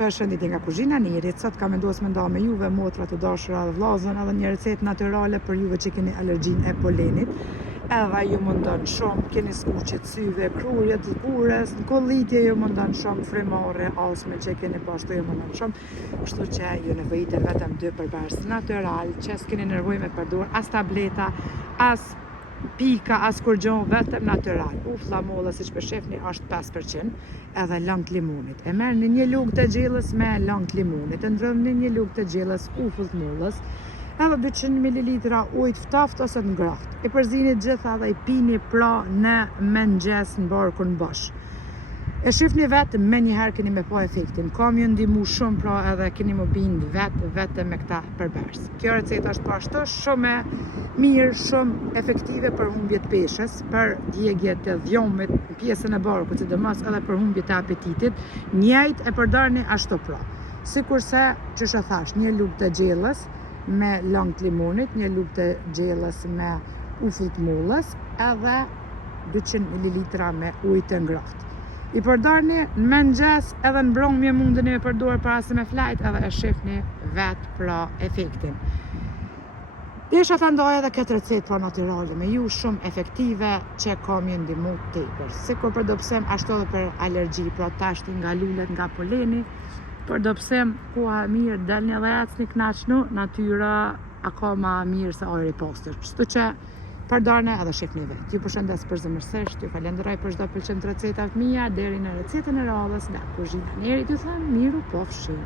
Përshëndetje nga kuzhina e Nirit. Sot kam vendosur me nda me juve motra të dashura dhe vllazën edhe një recetë natyrale për juve që keni alergjinë e polenit. Edhe ju mundon shumë, keni skuqe të syve, kruje të kurrës, kollitje ju mundon shumë, frymore, astme që keni pashtu ju mundon shumë. Kështu që ju nevojite vetëm 2 përbërës natyral, që s'keni nevojë me përdor as tableta, as pika, as kur gjon, vetëm natyral. Flamolla, siç po shihni, është 5%, edhe lang të limonit. E merrni një lugë të gjellës me lang të limonit, e ndrëmni një lugë të gjellës ufull të mollës, edhe 200 ml ujë të ftoftë ose të ngrohtë. I përzini gjitha dhe i pini pra në mëngjes në barkun bosh. E shifni vetë, me njëherë keni me pa efektin. Kam ju ndihmu shumë, pra edhe keni më bind vetë me këta përbërës. Kjo receta është pashtu shumë mirë, shumë efektive për humbje të peshës, për djegje të dhjomit, pjesën e barkut, sidomos edhe për humbje të apetitit. Njëjtë e përdorni ashtu pra. Sikurse që thash, një lugë të gjellës me lang të limonit, një lugë të gjellës me ufull të mollës, edhe 200 ml me ujë të ngrohtë. I përdorni në mëngjes edhe në mbrëmje mundeni me përdor para se me flajt, edhe e shihni vetë pra efektin. Desha ta ndaj edhe këtë recetë pra natyrale me ju, shumë efektive, që kam ju ndihmu tepër. Sikur për dobësim ashtu edhe për alergji, pra tashti nga lulet, nga poleni, për dobësim koha mirë delni edhe ecni kënaqni, natyra akoma mirë se ajri i pastër. Kështu që përdorni edhe shihni vetë. Ju përshëndes përzemërsisht, ju falenderoj për çdo pëlqim të recetave të mia, deri në recetën e radhës nga kuzhina e Nirit. Ju them miru pofshim.